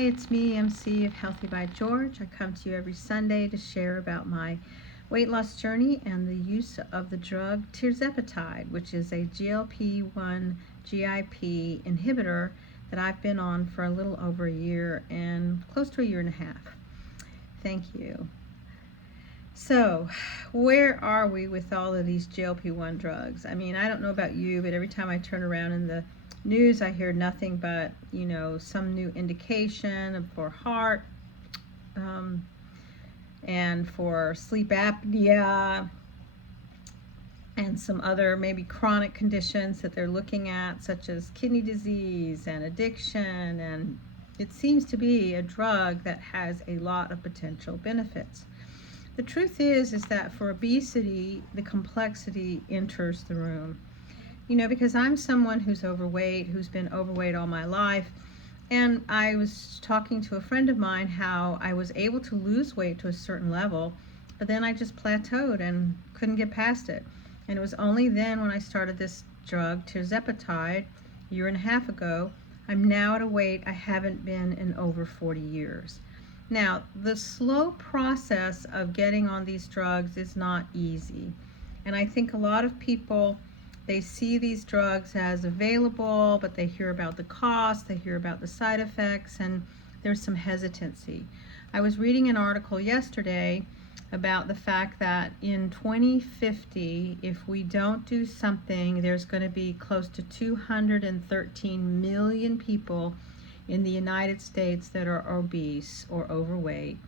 Hi, it's me, MC of Healthy by George. I come to you every Sunday to share about my weight loss journey and the use of the drug tirzepatide, which is a GLP1 GIP inhibitor that I've been on for a little over a year and close to a year and a half. Thank you. So, where are we with all of these GLP-1 drugs? I mean, I don't know about you, but every time I turn around in the news, I hear nothing but, some new indication for heart and for sleep apnea and some other maybe chronic conditions that they're looking at, such as kidney disease and addiction. And it seems to be a drug that has a lot of potential benefits. The truth is that for obesity, the complexity enters the room. Because I'm someone who's overweight, who's been overweight all my life, and I was talking to a friend of mine how I was able to lose weight to a certain level, but then I just plateaued and couldn't get past it. And it was only then when I started this drug, tirzepatide, a year and a half ago, I'm now at a weight I haven't been in over 40 years. Now, the slow process of getting on these drugs is not easy. And I think a lot of people, they see these drugs as available, but they hear about the cost, they hear about the side effects, and there's some hesitancy. I was reading an article yesterday about the fact that in 2050, if we don't do something, there's going to be close to 213 million people in the United States that are obese or overweight,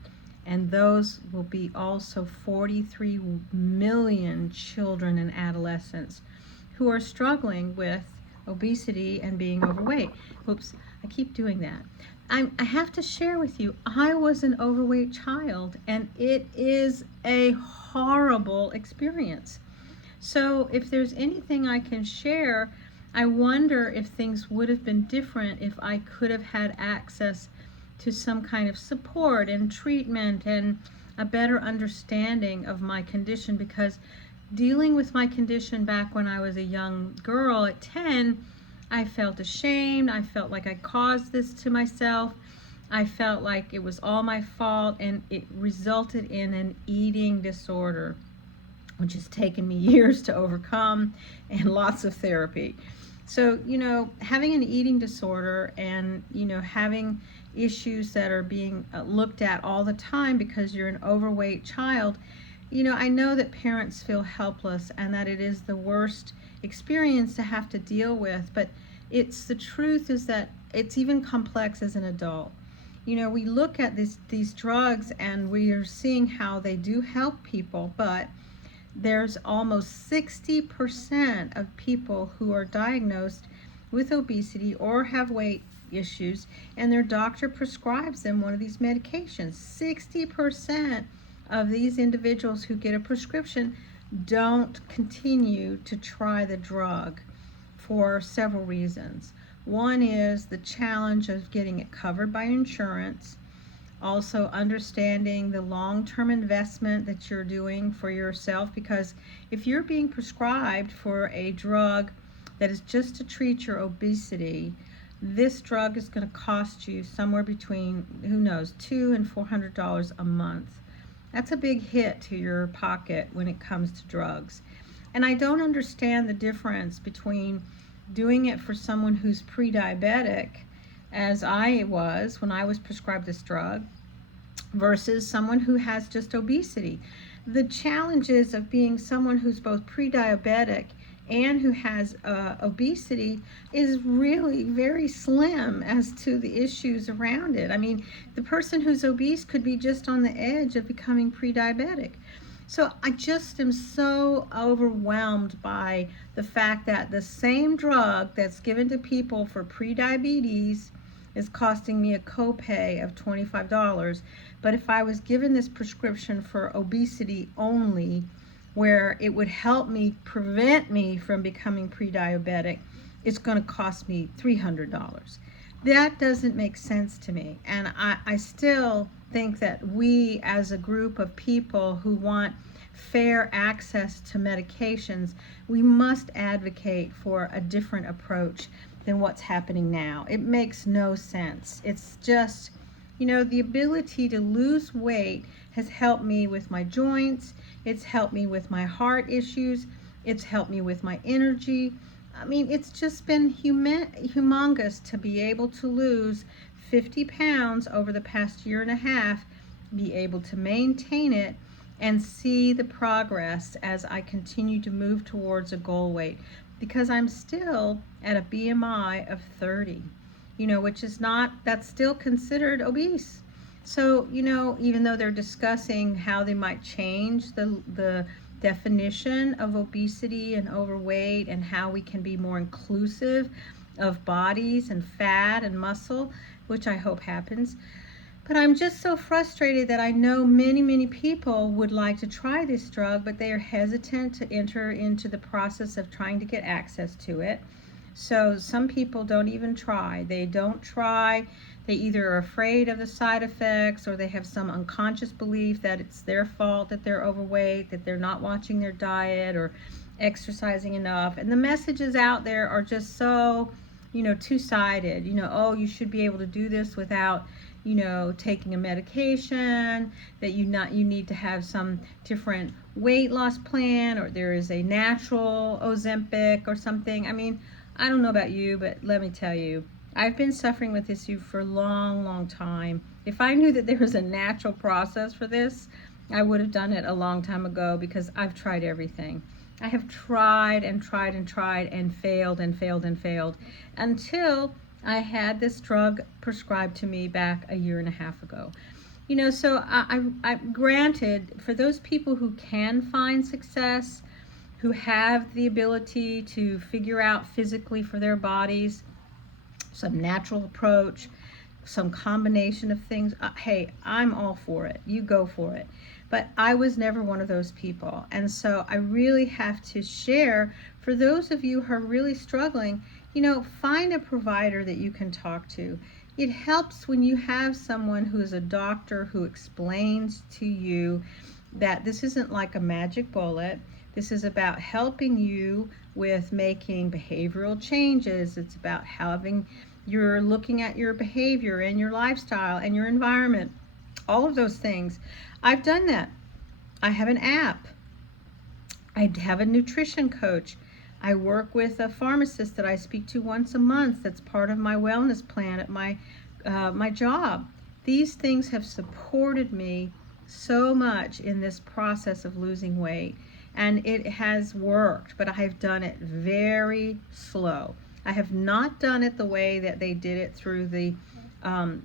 and those will be also 43 million children and adolescents who are struggling with obesity and being overweight. Oops, I keep doing that. I have to share with you, I was an overweight child, and it is a horrible experience. So if there's anything I can share, I wonder if things would have been different if I could have had access to some kind of support and treatment and a better understanding of my condition, because dealing with my condition back when I was a young girl at 10, I felt ashamed. I felt like I caused this to myself. I felt like it was all my fault, and it resulted in an eating disorder, which has taken me years to overcome and lots of therapy. So, having an eating disorder and, having issues that are being looked at all the time because you're an overweight child, I know that parents feel helpless and that it is the worst experience to have to deal with, but the truth is that it's even complex as an adult. We look at these drugs and we are seeing how they do help people, but there's almost 60% of people who are diagnosed with obesity or have weight issues, and their doctor prescribes them one of these medications. 60% of these individuals who get a prescription don't continue to try the drug for several reasons. One is the challenge of getting it covered by insurance. Also, understanding the long-term investment that you're doing for yourself, because if you're being prescribed for a drug that is just to treat your obesity, this drug is going to cost you somewhere between, who knows, $200 and $400 a month. That's a big hit to your pocket when it comes to drugs. And I don't understand the difference between doing it for someone who's pre-diabetic, as I was when I was prescribed this drug, versus someone who has just obesity. The challenges of being someone who's both pre-diabetic and who has obesity is really very slim as to the issues around it. I mean, the person who's obese could be just on the edge of becoming pre-diabetic. So I just am so overwhelmed by the fact that the same drug that's given to people for pre-diabetes is costing me a copay of $25. But if I was given this prescription for obesity only, where it would help me prevent me from becoming pre-diabetic, it's going to cost me $300. That doesn't make sense to me. And I still think that we as a group of people who want fair access to medications, we must advocate for a different approach than what's happening now. It makes no sense. It's just You know, the ability to lose weight has helped me with my joints. It's helped me with my heart issues. It's helped me with my energy. I mean, it's just been humongous to be able to lose 50 pounds over the past year and a half, be able to maintain it, and see the progress as I continue to move towards a goal weight, because I'm still at a BMI of 30, you know, which is not, that's still considered obese. So, you know, even though they're discussing how they might change the definition of obesity and overweight and how we can be more inclusive of bodies and fat and muscle, which I hope happens. But I'm just so frustrated that I know many people would like to try this drug, but they are hesitant to enter into the process of trying to get access to it. So some people don't even try. They don't try. They either are afraid of the side effects, or they have some unconscious belief that it's their fault that they're overweight, that they're not watching their diet or exercising enough. And the messages out there are just so, you know, two-sided. You know, oh, you should be able to do this without, you know, taking a medication, that you need to have some different weight loss plan, or there is a natural Ozempic or something. I mean, I don't know about you, but let me tell you, I've been suffering with this issue for a long time. If I knew that there was a natural process for this, I would have done it a long time ago, because I've tried everything. I have tried and tried and tried and failed until I had this drug prescribed to me back a year and a half ago. You know, so I granted, for those people who can find success, who have the ability to figure out physically for their bodies some natural approach, some combination of things, hey, I'm all for it. You go for it. But I was never one of those people. And so I really have to share, for those of you who are really struggling, you know, find a provider that you can talk to. It helps when you have someone who is a doctor who explains to you that this isn't like a magic bullet. This is about helping you with making behavioral changes. It's about having, you're looking at your behavior and your lifestyle and your environment, all of those things. I've done that. I have an app. I have a nutrition coach. I work with a pharmacist that I speak to once a month. That's part of my wellness plan at my job. These things have supported me so much in this process of losing weight, and it has worked, but I have done it very slow. I have not done it the way that they did it through the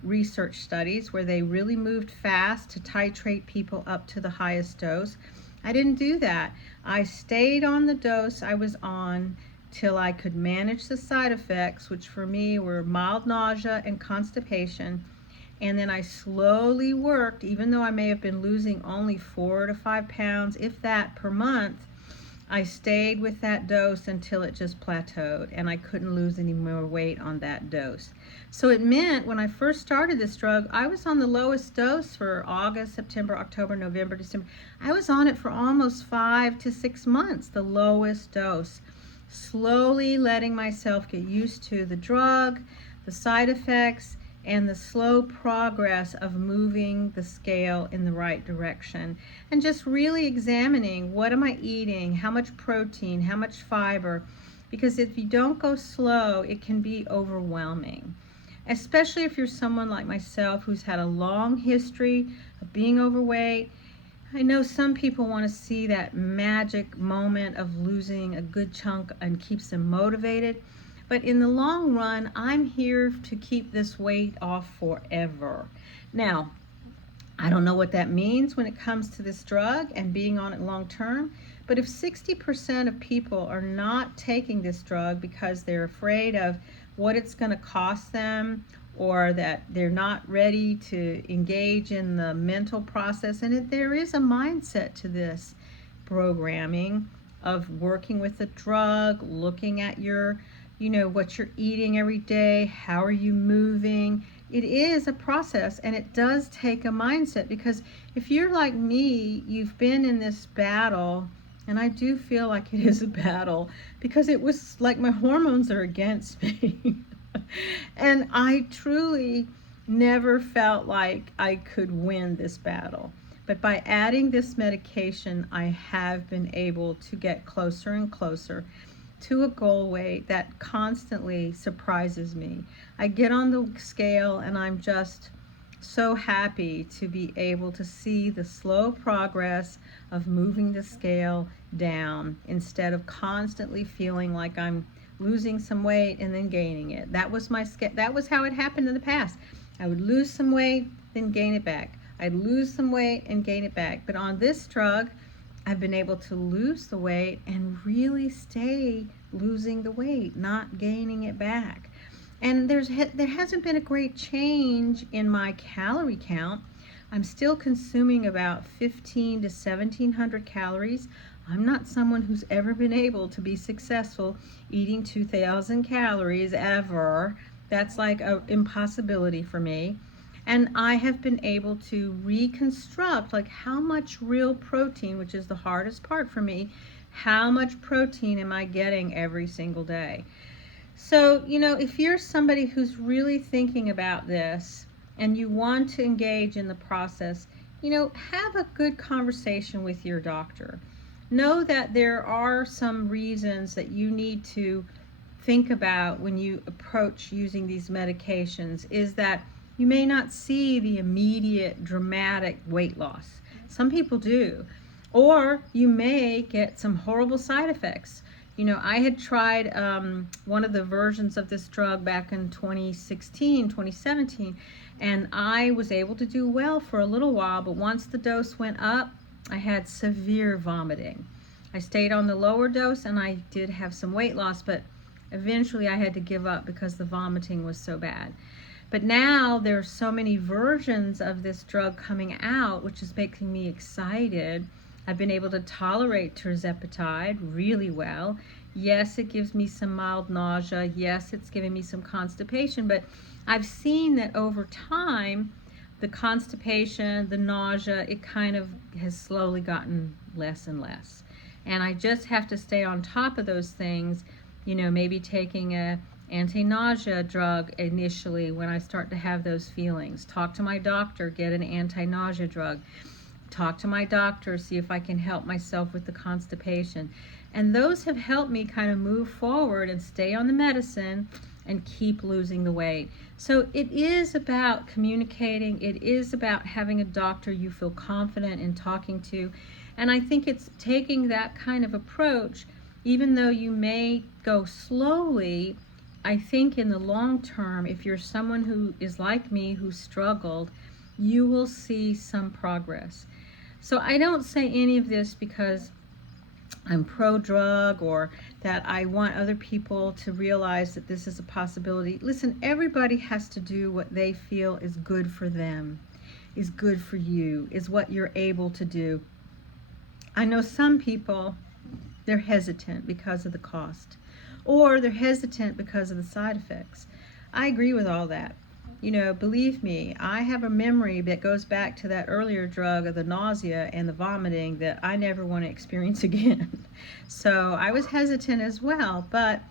research studies, where they really moved fast to titrate people up to the highest dose. I didn't do that. I stayed on the dose I was on till I could manage the side effects, which for me were mild nausea and constipation. And then I slowly worked, even though I may have been losing only 4 to 5 pounds, if that, per month. I stayed with that dose until it just plateaued, and I couldn't lose any more weight on that dose. So it meant when I first started this drug, I was on the lowest dose for August, September, October, November, December. I was on it for almost 5 to 6 months, the lowest dose. Slowly letting myself get used to the drug, the side effects, and the slow progress of moving the scale in the right direction, and just really examining, what am I eating, how much protein, how much fiber, because if you don't go slow, it can be overwhelming, especially if you're someone like myself who's had a long history of being overweight. I know some people want to see that magic moment of losing a good chunk and keeps them motivated. But in the long run, I'm here to keep this weight off forever. Now, I don't know what that means when it comes to this drug and being on it long term, but if 60% of people are not taking this drug because they're afraid of what it's going to cost them, or that they're not ready to engage in the mental process, and there is a mindset to this programming of working with the drug, looking at your, you know, what you're eating every day, how are you moving. It is a process, and it does take a mindset, because if you're like me, you've been in this battle, and I do feel like it is a battle, because it was like my hormones are against me. And I truly never felt like I could win this battle. But by adding this medication, I have been able to get closer and closer to a goal weight that constantly surprises me. I get on the scale and I'm just so happy to be able to see the slow progress of moving the scale down instead of constantly feeling like I'm losing some weight and then gaining it. That was how it happened in the past. I would lose some weight, then gain it back. I'd lose some weight and gain it back. But on this drug, I've been able to lose the weight and really stay losing the weight, not gaining it back. And there hasn't been a great change in my calorie count. I'm still consuming about 15 to 1700 calories. I'm not someone who's ever been able to be successful eating 2000 calories ever. That's like an impossibility for me. And I have been able to reconstruct like how much real protein, which is the hardest part for me, how much protein am I getting every single day? So, if you're somebody who's really thinking about this and you want to engage in the process, have a good conversation with your doctor. Know that there are some reasons that you need to think about when you approach using these medications, is that you may not see the immediate dramatic weight loss. Some people do. Or you may get some horrible side effects. I had tried one of the versions of this drug back in 2016, 2017, and I was able to do well for a little while, but once the dose went up, I had severe vomiting. I stayed on the lower dose and I did have some weight loss, but eventually I had to give up because the vomiting was so bad. But now there are so many versions of this drug coming out, which is making me excited. I've been able to tolerate tirzepatide really well. Yes, it gives me some mild nausea. Yes, it's giving me some constipation, but I've seen that over time, the constipation, the nausea, it kind of has slowly gotten less and less. And I just have to stay on top of those things, maybe taking a anti-nausea drug initially when I start to have those feelings. Talk to my doctor, get an anti-nausea drug. Talk to my doctor, see if I can help myself with the constipation. And those have helped me kind of move forward and stay on the medicine and keep losing the weight. So it is about communicating. It is about having a doctor you feel confident in talking to. And I think it's taking that kind of approach, even though you may go slowly. I think in the long term, if you're someone who is like me, who struggled, you will see some progress. So I don't say any of this because I'm pro-drug or that I want other people to realize that this is a possibility. Listen, everybody has to do what they feel is good for them, is good for you, is what you're able to do. I know some people, they're hesitant because of the cost, or they're hesitant because of the side effects. I agree with all that. Believe me, I have a memory that goes back to that earlier drug of the nausea and the vomiting that I never want to experience again. So I was hesitant as well, but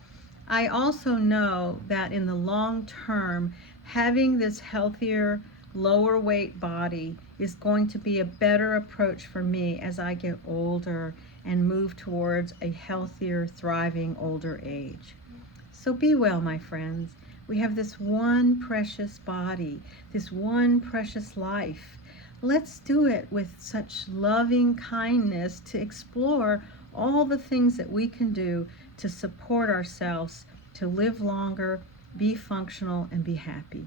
I also know that in the long term, having this healthier, lower weight body is going to be a better approach for me as I get older and move towards a healthier, thriving older age. So be well, my friends. We have this one precious body, this one precious life. Let's do it with such loving kindness to explore all the things that we can do to support ourselves, to live longer, be functional, and be happy.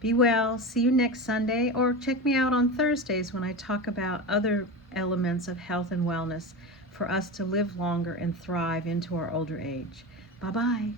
Be well. See you next Sunday, or check me out on Thursdays when I talk about other elements of health and wellness for us to live longer and thrive into our older age. Bye-bye.